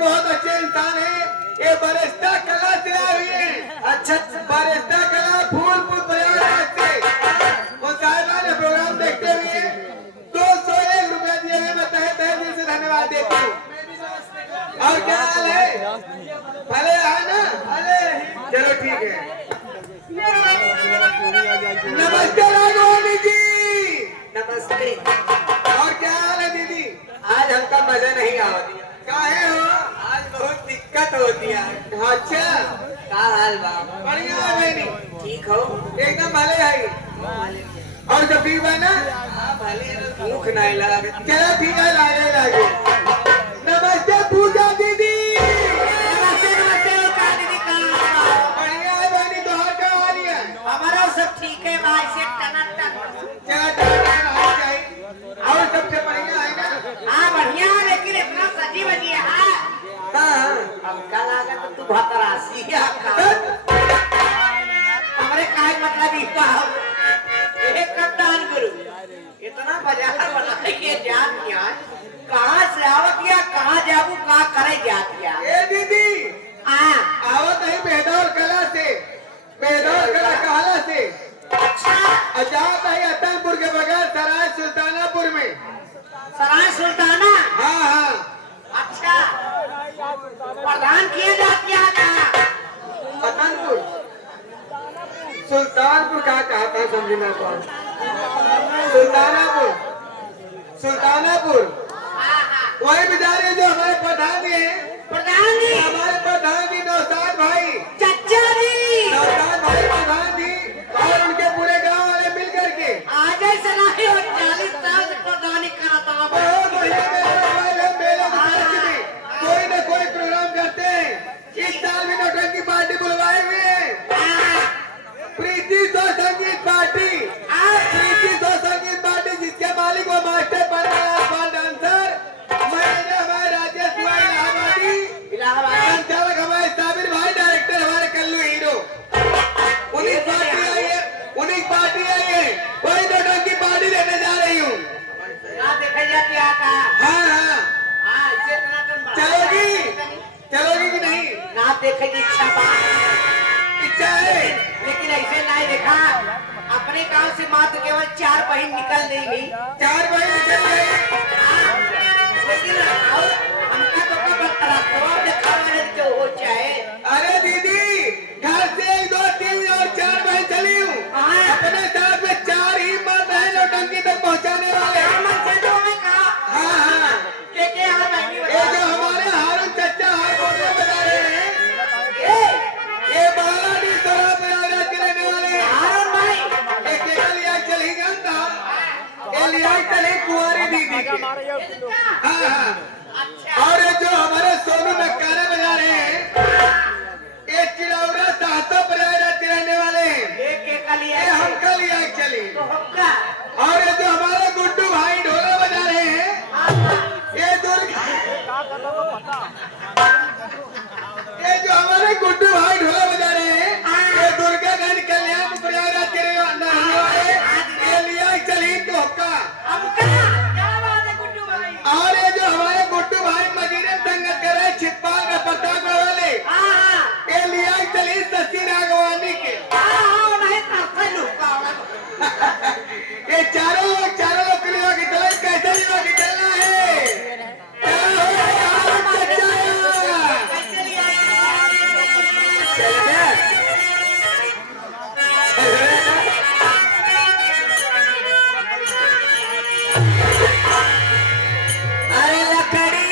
बहुत अच्छे इंसान है। ये बरिस्ता कला से आए हुए हैं। अच्छा बरिस्ता कला फूलपुर प्रयागराज से। वो साहिबा ने प्रोग्राम देखते हुए 201 रुपया दिए हुए। मैं तहे तहे दिल से धन्यवाद देता हूँ। और क्या हाल है? भले है ना? चलो ठीक है। नमस्ते राघवानी जी। नमस्ते। और क्या हाल है दीदी? आज हमका मजा नहीं आवत। काहे हो? आज बहुत दिक्कत होती है। अच्छा का हाल बा? बढ़िया है बेनी। ठीक हो? एकदम भले है। और जब ठीक बा ना? हाँ भले भूख नहीं लगा। चलो ठीक है, लागे लागे। नमस्ते पूजा दीदी। नमस्ते नमस्ते का दीदी का बढ़िया है बेनी। तो और क्या हाल है? हमारा सब ठीक है भाई से टनाटन। चलो ठीक है, हाल चाहिए। और सबसे बढ़िया है ना? हाँ बढ़िया लेकिन इतना सजी बजी है। हाँ अब कल आकर तो तू भतरासी है हमारे काय मतलब इसका एक कप्तान गुरु इतना बाजार बनाने के जात क्या कहाँ से आवत या कहाँ जाबू कहाँ करे जात या ए दीदी हाँ आवत है बेदौर कला से। बेदौर कला कहला से अच्छा अजात है अतनपुर के बगैर सराय सुल्तानापुर में। सराय सुल्ताना हाँ हाँ अच्छा प्रधान किए जाती है कहाँ अतनपुर सुल्तानपुर कहा कहता है समझी ना कौन? सुल्तानापुर सुल्तानापुर हाँ हाँ वही बेचारे जो हमारे प्रधान जी हैं। प्रधान जी हमारे प्रधान जी नौशाद भाई। चचा जी नौशाद भाई प्रधान जी और उनके पूरे गांव वाले मिल करके आज ऐसा नहीं हो 40 साल से प्रधानी कराता हूँ बहुत बढ़िया मेले में कोई न कोई प्रोग्राम करते हैं। इस साल भी नौटंकी पार्टी बुलवाए हुए हैं। प्रीति दो संगीत पार्टी। प्रीति दो संगीत पार्टी जिसके मालिक वो मास्टर पान डांसर मैनेजर हमारे राजेश कुमार इलाहाबादी। संचालक हमारे साबिर भाई, डायरेक्टर हमारे कल्लू हीरो। उन्हीं पार्टी आई है वही नौटंकी पार्टी लेने जा रही हूँ। देखा जाती है का हाँ हाँ हाँ इसे इतना कम चलोगी कि नहीं? ना देखे की इच्छा बात इच्छा है लेकिन ऐसे नहीं देखा अपने गांव से मात्र केवल 4 बहन निकल देंगी 4 बजे निकल गए। लेकिन हमका तो रास्ता देखा मैंने जो हो जाए अरे दीदी घर से 1 2 3 और 4 बहन चली हूँ। अपने साथ में 4 ही मर्द हैं नौटंकी तक पहुँचाने वाले। हाँ हाँ ये जो हमारे हारून चचा हाथ बोलने बजा रहे हैं ये बालाडी सोरा प्रयागराज के रहने वाले हैं। एक लिया चली गंगा ये लिया चली कुंवारी दीदी के। हाँ हाँ और ये जो हमारे सोनू नक्कारे बजा रहे हैं ये चिड़ौरा 700 प्रयागराज के रहने वाले हैं। ये हम कल लिया चली। और ये जो हमारे गुड्डू भाई ढोला बजा रहे हैं ये जो हमारे गुड्डू भाई ढोला बजा रहे हैं ये दुर्गागंज कल्याण प्रयागराज के रहने वाले ये लिया चली तो हक्का। और ये जो हमारे गुड्डू भाई मदीने संगत कर रहे छिपाल का प्रताप वाले ये लिया चली सची राघवानी के। ये चारों लोग क्लियर की चले कैसे लिया की चलना है। अरे लकड़ी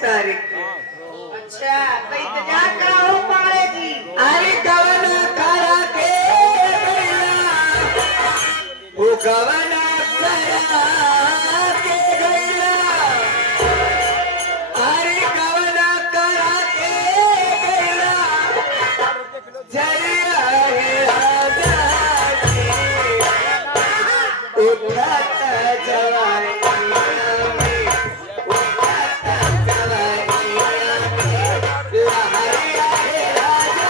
तारीख के। अच्छा तो इंतजार कराओ पाड़े जी। अरे गवना करा के गैला, वो गवना करा के गैला, अरे गवना करा के गैला, जरिया रे राजा जी, उठाता जवानिया में, उठाता जवानिया में, लहरिया रे राजा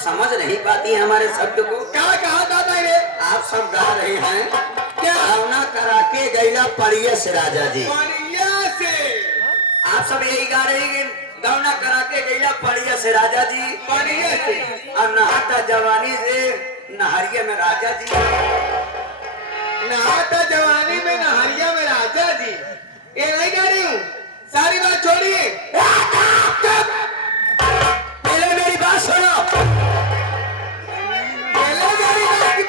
समझ नहीं पाती है हमारे शब्द को। क्या कहा दादा रे? आप सब गा रहे हैं क्या? भावना करा के गैला पड़िया से राजा जी। बढ़िया से आप सब यही गा रहे हैं कि गौना करा के गैला पड़िया से राजा जी, बढ़िया से और नहाता जवानी से नहरिया में राजा जी। नहाता जवानी में नहरिया में राजा जी। ये नहीं गा रही हूँ, सारी बात छोड़िए, पहले मेरी बात सुनो।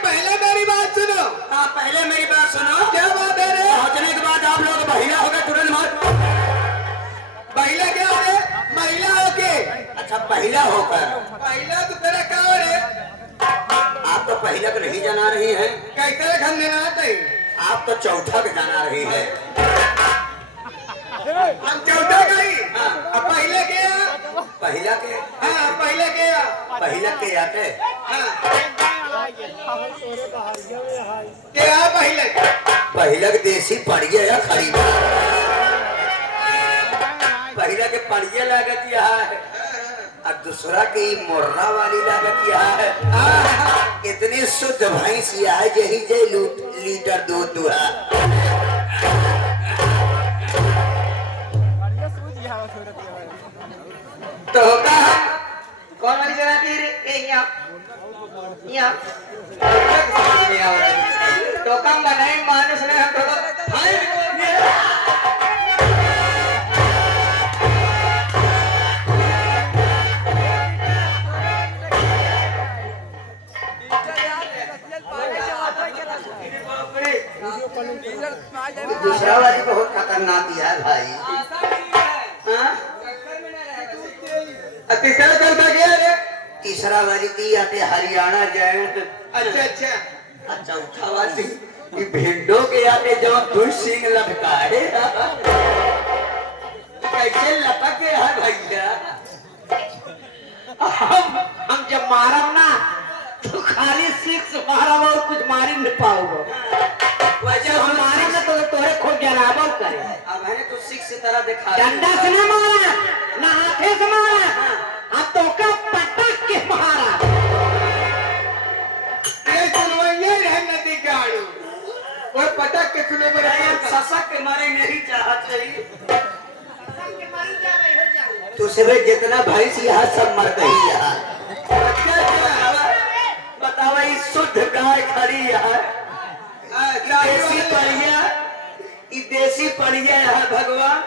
पहले मेरी बात सुनो। हाँ पहले मेरी बात सुनो। क्या बात है रे? पहुंचने के बाद आप लोग महिला हो गए तुरंत मत। महिला क्या है? महिला होके? अच्छा पहला होकर। महिला तो तेरा क्या हो रे? आप तो पहला को नहीं जाना रही हैं। कैसे रखन देना आता है? आप तो चौथा को जाना रही है। हम चौथा गई। अब पहले क्या? के आते क्या पहिलक पहिलक देसी पड़िया या खड़ी पहिला के पड़िया लागत यह है और दूसरा की मोरना वाली लागत यह है। इतनी शुद्ध भैंस यह है यही जे लीटर दूध दुहा तो होगा कौन वाली जनाती रे ए यहाँ तो कम बनाए मानुस ने हम थोड़ा भाई दूसरा वाली बहुत खतरनाक है भाई। तीसरा चलता गया रे तीसरा वाली की आते हरियाणा जैन अच्छा अच्छा चौथा वाली ये भिंडों के आते जो दुष्ट सिंह लटका है कैसे लटके है भैया। हम जब मारम ना तो खाली सिक्स मारम और कुछ मारी नहीं पाओगे वैसे हम मारम ना तो तोरे खूब जराबो करे अब है तो सिख से तरह दिखा डंडा से ना मारा ना हाथे से मारा अब तो का पटक के मारा ये सुनवाइए रह नदी गाड़ू और पटक के सुने मेरे ससक के मारे नहीं चाहत रही तो सिर्फ जितना भैंस यहाँ सब मर गई यहाँ बतावा ये शुद्ध गाय खड़ी यहाँ देसी पड़िया यहाँ भगवान